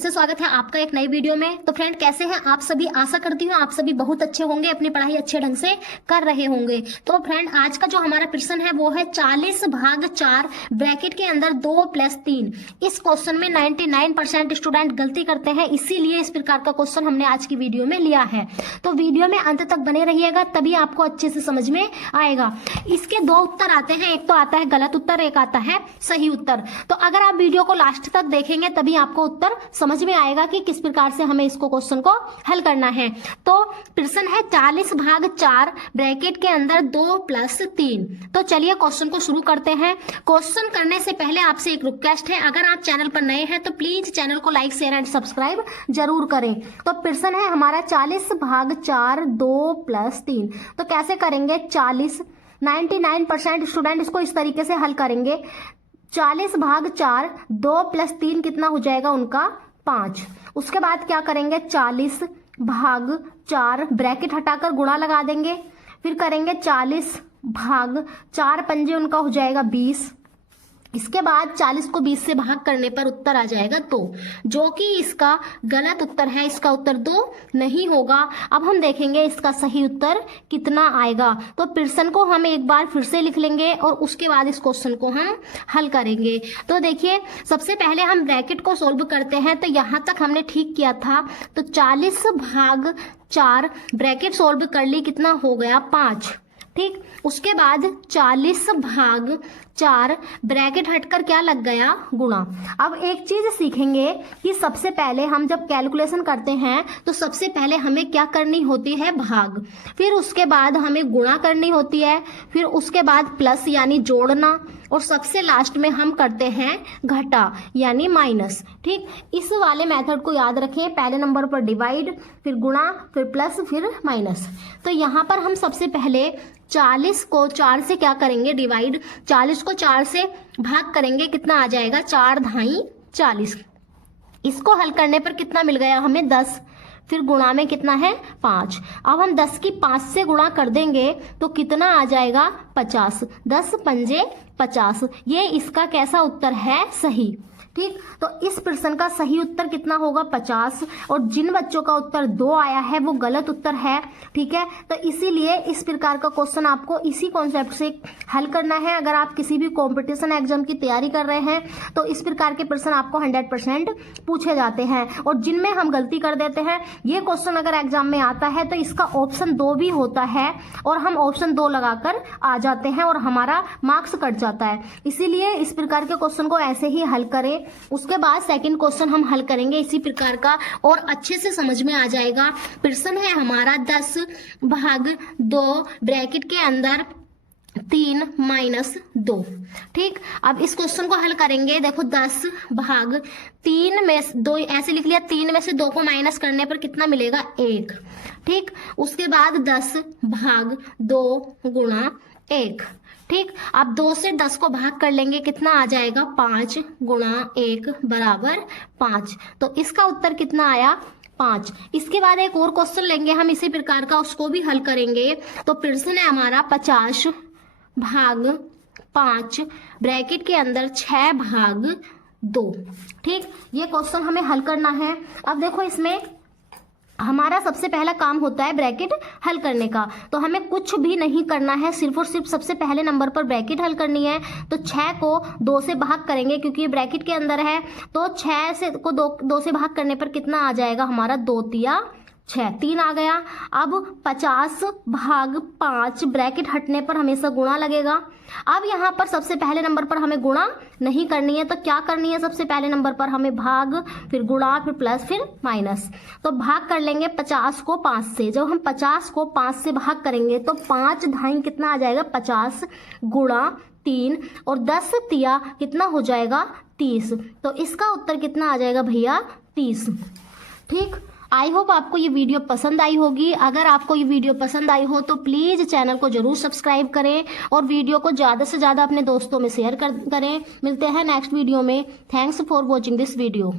से स्वागत है आपका एक नई वीडियो में। तो फ्रेंड, कैसे हैं आप सभी? आशा करती हूँ आप सभी बहुत अच्छे होंगे, अपनी पढ़ाई अच्छे ढंग से कर रहे होंगे। तो फ्रेंड, आज का जो हमारा प्रश्न है वो है 40/4 ब्रैकेट के अंदर 2 + 3। इस क्वेश्चन में 99% स्टूडेंट गलती करते हैं, इसीलिए इस प्रकार का क्वेश्चन हमने आज की वीडियो में लिया है। तो वीडियो में अंत तक बने रहिएगा, तभी आपको अच्छे से समझ में आएगा। इसके 2 उत्तर आते हैं, एक तो आता है गलत उत्तर, एक आता है सही उत्तर। तो अगर आप वीडियो को लास्ट तक देखेंगे तभी आपको उत्तर समझ में आएगा कि किस प्रकार से हमें इसको क्वेश्चन को हल करना है। तो प्रश्न है 40/4 ब्रैकेट के अंदर 2 + 3। तो चलिए क्वेश्चन को शुरू करते हैं। क्वेश्चन करने से पहले आपसे एक रिक्वेस्ट है, अगर आप चैनल पर नए हैं तो प्लीज चैनल को लाइक, शेयर एंड सब्सक्राइब जरूर करें। तो प्रश्न है हमारा 40/4 2 + 3। तो कैसे करेंगे? 99% स्टूडेंट इसको इस तरीके से हल करेंगे। 40/4 2 + 3 कितना हो जाएगा उनका? 5। उसके बाद क्या करेंगे? 40/4 ब्रैकेट हटाकर गुणा लगा देंगे। फिर करेंगे 40/4 पंजे उनका हो जाएगा 20। इसके बाद 40 को 20 से भाग करने पर उत्तर आ जाएगा 2, जो कि इसका गलत उत्तर है। इसका उत्तर 2 नहीं होगा। अब हम देखेंगे इसका सही उत्तर कितना आएगा। तो प्रश्न को हम एक बार फिर से लिख लेंगे और उसके बाद इस क्वेश्चन को हम हल करेंगे। तो देखिए, सबसे पहले हम ब्रैकेट को सोल्व करते हैं। तो यहाँ तक हमने ठीक किया था। तो 40/4 ब्रैकेट सोल्व कर ली, कितना हो गया? 5। ठीक, उसके बाद 40/4 ब्रैकेट हटकर क्या लग गया? गुणा। अब एक चीज सीखेंगे कि सबसे पहले हम जब कैलकुलेशन करते हैं तो सबसे पहले हमें क्या करनी होती है? भाग। फिर उसके बाद हमें गुणा करनी होती है, फिर उसके बाद प्लस यानी जोड़ना, और सबसे लास्ट में हम करते हैं घटा यानी माइनस। ठीक, इस वाले मेथड को याद रखें। पहले नंबर पर डिवाइड, फिर गुणा, फिर प्लस, फिर माइनस। तो यहाँ पर हम सबसे पहले 40 को 4 से क्या करेंगे? डिवाइड। 40 को 4 से भाग करेंगे, कितना आ जाएगा? 4 × 40। इसको हल करने पर कितना मिल गया हमें? 10। फिर गुणा में कितना है? 5। अब हम 10 की 5 से गुणा कर देंगे तो कितना आ जाएगा? 50। 10 पंजे 50। ये इसका कैसा उत्तर है? सही। ठीक, तो इस प्रश्न का सही उत्तर कितना होगा? 50। और जिन बच्चों का उत्तर 2 आया है वो गलत उत्तर है। ठीक है, तो इसीलिए इस प्रकार का क्वेश्चन आपको इसी कॉन्सेप्ट से हल करना है। अगर आप किसी भी कॉम्पिटिशन एग्जाम की तैयारी कर रहे हैं तो इस प्रकार के प्रश्न आपको 100% पूछे जाते हैं। और जिनमें हम गलती कर देते हैं, ये क्वेश्चन अगर एग्जाम में आता है तो इसका ऑप्शन 2 भी होता है और हम ऑप्शन 2 लगाकर आ जाते हैं और हमारा मार्क्स कट जाता है। इसीलिए इस प्रकार के क्वेश्चन को ऐसे ही हल करें। उसके बाद सेकंड क्वेश्चन हम हल करेंगे इसी प्रकार का और अच्छे से समझ में आ जाएगा। प्रश्न है हमारा 10/2 ब्रैकेट के अंदर 3 - 2। ठीक, अब इस क्वेश्चन को हल करेंगे। देखो, 10/3 में 2 ऐसे लिख लिया। 3 में से 2 को माइनस करने पर कितना मिलेगा? 1। ठीक, उसके बाद 10/2 × 1। ठीक, अब 2 से 10 को भाग कर लेंगे, कितना आ जाएगा? 5 × 1 = 5। तो इसका उत्तर कितना आया? 5। इसके बाद एक और क्वेश्चन लेंगे हम इसी प्रकार का, उसको भी हल करेंगे। तो प्रश्न है हमारा 50/5 ब्रैकेट के अंदर 6/2। ठीक, ये क्वेश्चन हमें हल करना है। अब देखो, इसमें हमारा सबसे पहला काम होता है ब्रैकेट हल करने का। तो हमें कुछ भी नहीं करना है, सिर्फ और सिर्फ सबसे पहले नंबर पर ब्रैकेट हल करनी है। तो 6 को 2 से भाग करेंगे क्योंकि ये ब्रैकेट के अंदर है। तो 6 से को 2 से भाग करने पर कितना आ जाएगा हमारा? 2 × 6 3 आ गया। अब 50/5 ब्रैकेट हटने पर हमेशा गुणा लगेगा। अब यहाँ पर सबसे पहले नंबर पर हमें गुणा नहीं करनी है, तो क्या करनी है? सबसे पहले नंबर पर हमें भाग, फिर गुणा, फिर प्लस, फिर माइनस। तो भाग कर लेंगे 50 को 5 से। जब हम 50 को 5 से भाग करेंगे तो 5 ढाई कितना आ जाएगा? 50 × 3 और 10 तिया कितना हो जाएगा? 30। तो इसका उत्तर कितना आ जाएगा भैया? 30। ठीक, आई होप आपको ये वीडियो पसंद आई होगी। अगर आपको ये वीडियो पसंद आई हो तो प्लीज़ चैनल को जरूर सब्सक्राइब करें और वीडियो को ज़्यादा से ज़्यादा अपने दोस्तों में शेयर करें। मिलते हैं नेक्स्ट वीडियो में। Thanks for watching this video.